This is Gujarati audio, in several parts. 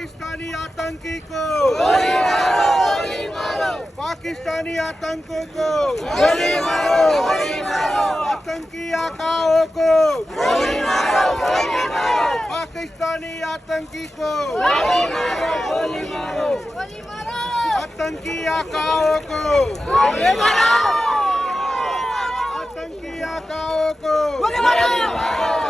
पाकिस्तानी आतंकी को पाकिस्तानी आतंकों को गोली मारो आतंकी आकाओं को पाकिस्तानी आतंकी को आतंकी आकाओं को आतंकी आकाओं को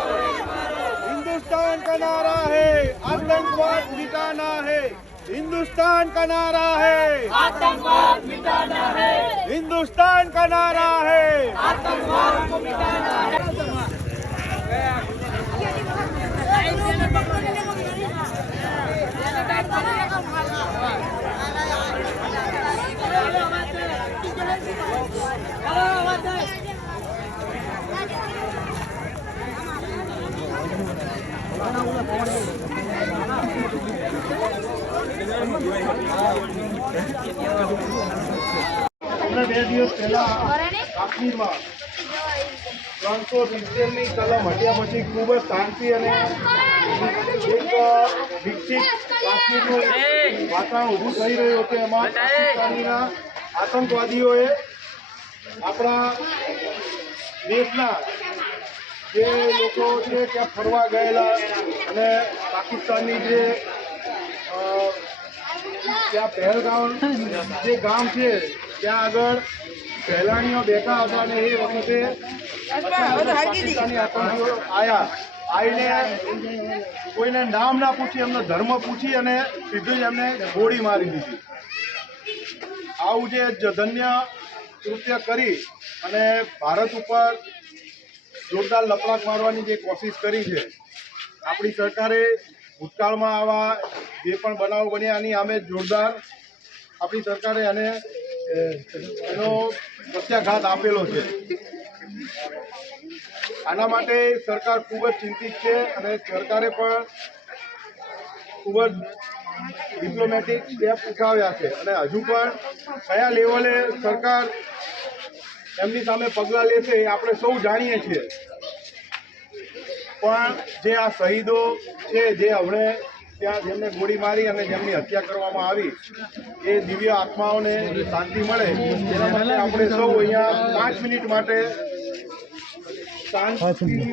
हिंदुस्तान का नारा है आतंकवाद मिटाना है हिंदुस्तान का नारा है आतंकवाद मिटाना है हिंदुस्तान का नारा है आतंकवाद को मिटाना है બે દિવસ પહેલા કાશ્મીરમાં ત્રણસો સિત્તેરની કલમ હટ્યા ખૂબ જ શાંતિ અને એક વિકસિત કાશ્મીરનું વાતાવરણ થઈ રહ્યું હતું. એમાં આતંકવાદીઓએ આપણા દેશના જે લોકો છે ત્યાં ફરવા ગયેલા અને પાકિસ્તાનની જે ત્યાં પહેલગામ જે ગામ છે, ત્યાં આગળ સહેલાણીઓ બેઠા હતા અને એ વખતે પાકિસ્તાની આતંકીઓ આવ્યા આવીને કોઈને નામ ના પૂછી, એમનો ધર્મ પૂછી અને સીધું જ એમને ગોળી મારી દીધી. આવું જે જધન્ય કૃત્ય કરી અને ભારત ઉપર જોરદાર લપડાક મારવાની જે કોશિશ કરી છે, આપણી સરકારે ભૂતકાળમાં આવા જે પણ બનાવ બન્યા એની આમે જોરદાર આપણી સરકારે એને એનો પ્રત્યાઘાત આપેલો છે. આના માટે સરકાર ખૂબ જ ચિંતિત છે અને સરકારે પણ ખૂબ જ ડિપ્લોમેટિક સ્ટેપ ઉઠાવ્યા છે. અને હજુ પણ કયા લેવલે સરકાર એમની સામે પગલાં લેશે એ આપણે સૌ જાણીએ છીએ. પણ જે આ શહીદો છે જે હમણે ત્યાં જેમને ગોળી મારી અને જેમની હત્યા કરવામાં આવી એ દિવ્ય આત્માઓને શાંતિ મળે એના માટે આપણે સૌ અહીંયા પાંચ મિનિટ માટે શાંતિથી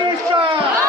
Batista!